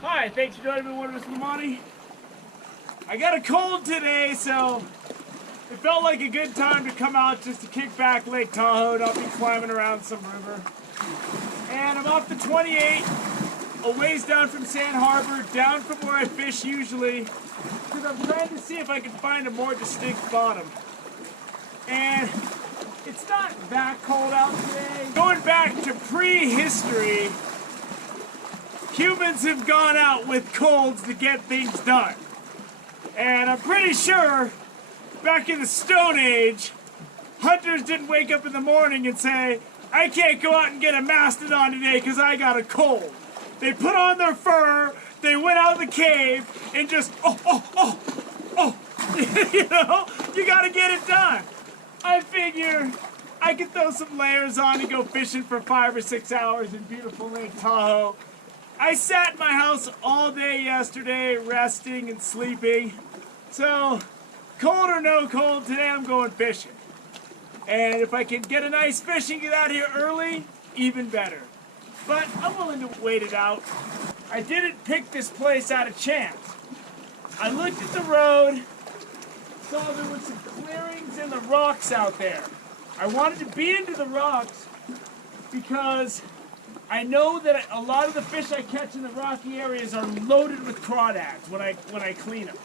Hi, thanks for joining me, Mr. Lamani. I got a cold today, so it felt like a good time to come out just to kick back Lake Tahoe, not be climbing around some river. And I'm off the 28, a ways down from Sand Harbor, down from where I fish usually, because I'm trying to see if I can find a more distinct bottom. And it's not that cold out today. Going back to prehistory, humans have gone out with colds to get things done. And I'm pretty sure back in the Stone Age, hunters didn't wake up in the morning and say, I can't go out and get a mastodon today because I got a cold. They put on their fur, they went out of the cave, and just, you know, you gotta get it done. I figure I could throw some layers on and go fishing for 5 or 6 hours in beautiful Lake Tahoe. I sat in my house all day yesterday, resting and sleeping. So, cold or no cold, today I'm going fishing. And if I can get a nice fishing, get out here early, even better. But I'm willing to wait it out. I didn't pick this place out of chance. I looked at the road, saw there were some clearings in the rocks out there. I wanted to be into the rocks because I know that a lot of the fish I catch in the rocky areas are loaded with crawdads when I clean them.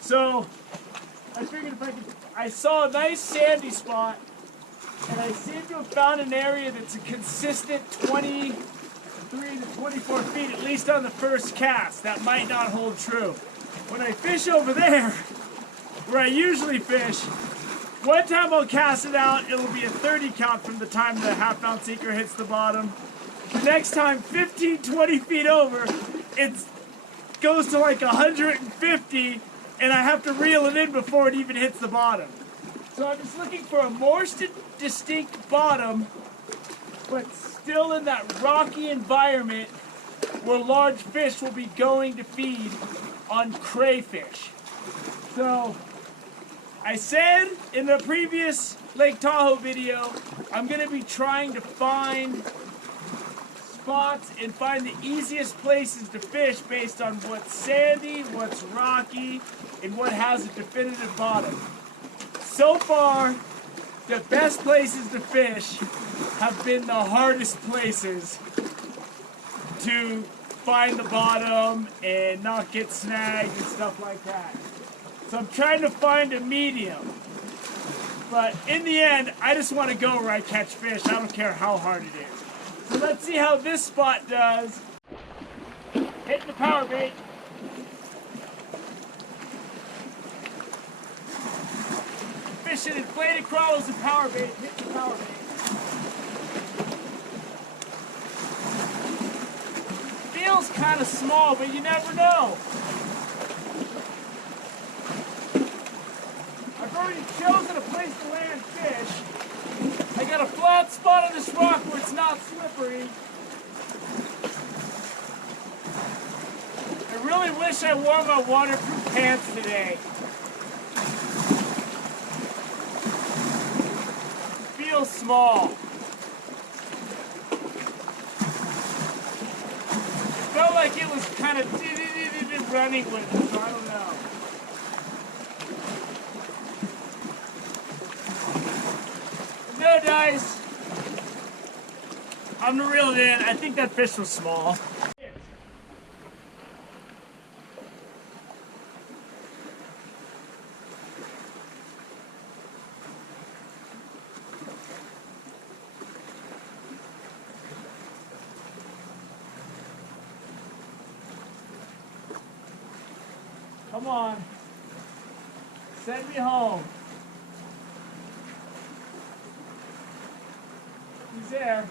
So I figured if I saw a nice sandy spot, and I seem to have found an area that's a consistent 23 to 24 feet, at least on the first cast. That might not hold true. When I fish over there, where I usually fish, one time I'll cast it out, it'll be a 30 count from the time the half-ounce sinker hits the bottom. The next time, 15, 20 feet over, it goes to like 150, and I have to reel it in before it even hits the bottom. So I'm just looking for a more distinct bottom, but still in that rocky environment where large fish will be going to feed on crayfish. So I said in the previous Lake Tahoe video, I'm going to be trying to find spots and find the easiest places to fish based on what's sandy, what's rocky, and what has a definitive bottom. So far, the best places to fish have been the hardest places to find the bottom and not get snagged and stuff like that. So I'm trying to find a medium. But in the end, I just want to go where I catch fish. I don't care how hard it is. So let's see how this spot does. Hit the power bait. Fishing inflated crawlers and power bait. Hit the power bait. Feels kind of small, but you never know. I've already chosen a place to land fish. I got a flat spot on this rock where it's not slippery. I really wish I wore my waterproof pants today. Feels small. It felt like it was kind of running with it, so I don't know. No dice. I'm gonna reel it in. I think that fish was small. Come on. Send me home. He's there.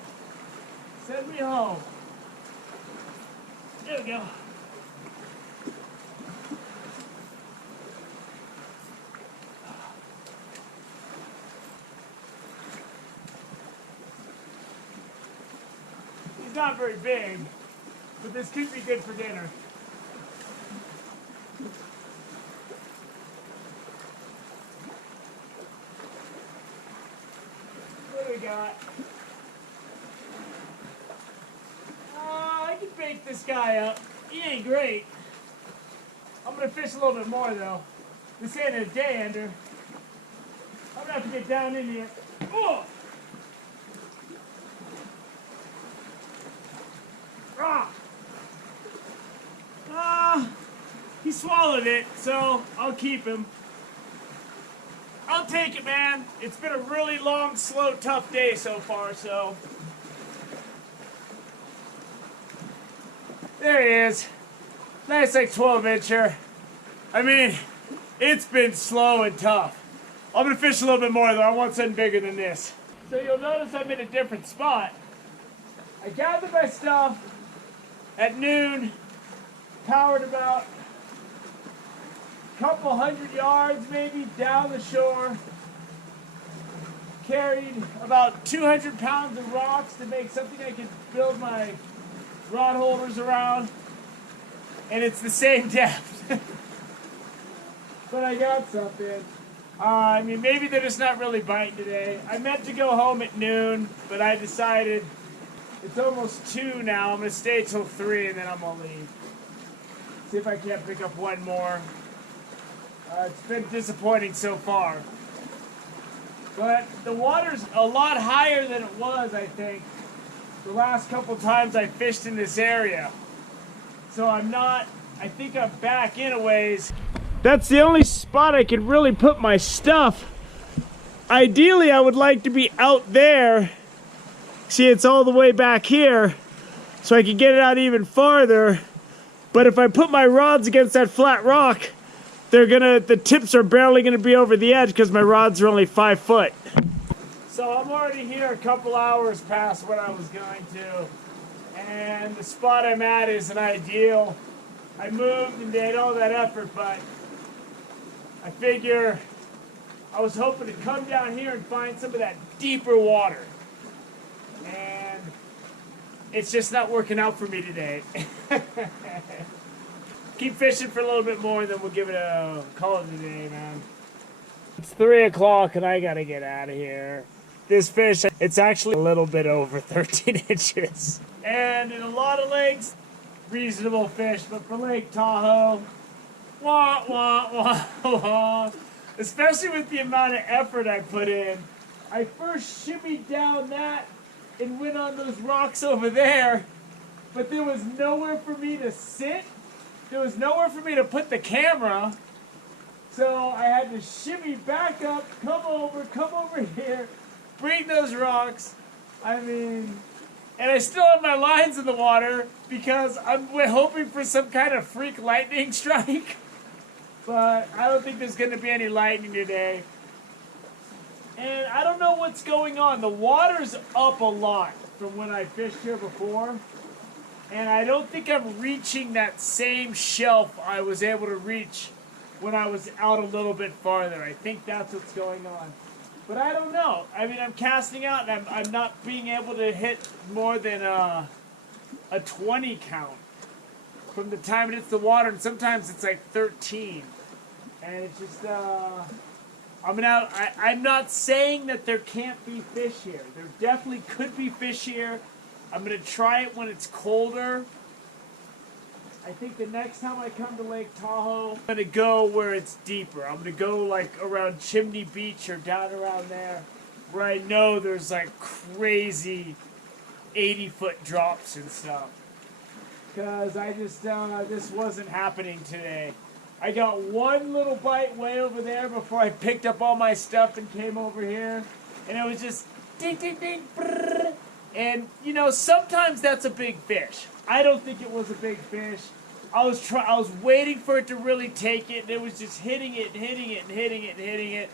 Send me home. There we go. He's not very big, but this could be good for dinner. What do we got? I can bake this guy up. he ain't great. I'm gonna fish a little bit more though. This ain't a day ender. I'm gonna have to get down in here. Oh! He swallowed it, so I'll keep him. I'll take it, man. It's been a really long, slow, tough day so far, so. There he is. Nice, like 12-incher. I mean, it's been slow and tough. I'm gonna fish a little bit more though. I want something bigger than this. So you'll notice I'm in a different spot. I gathered my stuff at noon, powered about a couple 100 yards maybe down the shore, carried about 200 pounds of rocks to make something I could build my rod holders around, and it's the same depth. But I got something. I mean, maybe they're just not really biting today. I meant to go home at noon, but I decided it's almost 2 now. I'm going to stay till 3 and then I'm going to leave. See if I can't pick up one more. It's been disappointing so far. But the water's a lot higher than it was, I think, the last couple times I fished in this area. So I think I'm back in a ways. That's the only spot I can really put my stuff. Ideally, I would like to be out there. See, it's all the way back here, so I can get it out even farther. But if I put my rods against that flat rock, the tips are barely gonna be over the edge because my rods are only 5 foot. So I'm already here a couple hours past what I was going to. And the spot I'm at isn't ideal. I moved and did all that effort, but I figure I was hoping to come down here and find some of that deeper water. And it's just not working out for me today. Keep fishing for a little bit more, then we'll give it a call it a day, man. It's 3 o'clock and I gotta get out of here. This fish, it's actually a little bit over 13 inches. And in a lot of lakes, reasonable fish, but for Lake Tahoe, wah, wah, wah, wah. Especially with the amount of effort I put in. I first shimmied down that and went on those rocks over there, but there was nowhere for me to sit. There was nowhere for me to put the camera. So I had to shimmy back up, come over here, bring those rocks. I mean, and I still have my lines in the water because I'm hoping for some kind of freak lightning strike. But I don't think there's going to be any lightning today. And I don't know what's going on. The water's up a lot from when I fished here before. And I don't think I'm reaching that same shelf I was able to reach when I was out a little bit farther. I think that's what's going on. But I don't know. I mean, I'm casting out and I'm not being able to hit more than a 20 count from the time it hits the water. And sometimes it's like 13. And it's just, I'm not saying that there can't be fish here. There definitely could be fish here. I'm going to try it when it's colder. I think the next time I come to Lake Tahoe, I'm going to go where it's deeper. I'm going to go like around Chimney Beach or down around there where I know there's like crazy 80-foot drops and stuff. Because I just, this wasn't happening today. I got one little bite way over there before I picked up all my stuff and came over here. And it was just ding, ding, ding, brrr. And, you know, sometimes that's a big fish. I don't think it was a big fish. I was waiting for it to really take it, and it was just hitting it, and hitting it, and hitting it, and hitting it.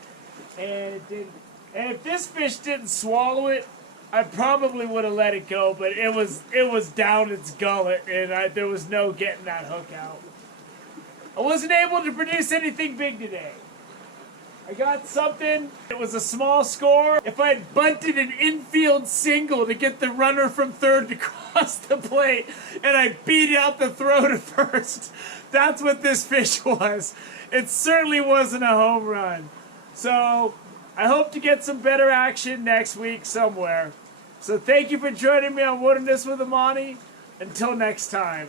And it didn't. And if this fish didn't swallow it, I probably would have let it go, but it was down its gullet, and there was no getting that hook out. I wasn't able to produce anything big today. I got something. It was a small score. If I had bunted an infield single to get the runner from third to cross the plate, and I beat out the throw to first, that's what this fish was. It certainly wasn't a home run. So I hope to get some better action next week somewhere. So thank you for joining me on Wilderness with Amani. Until next time.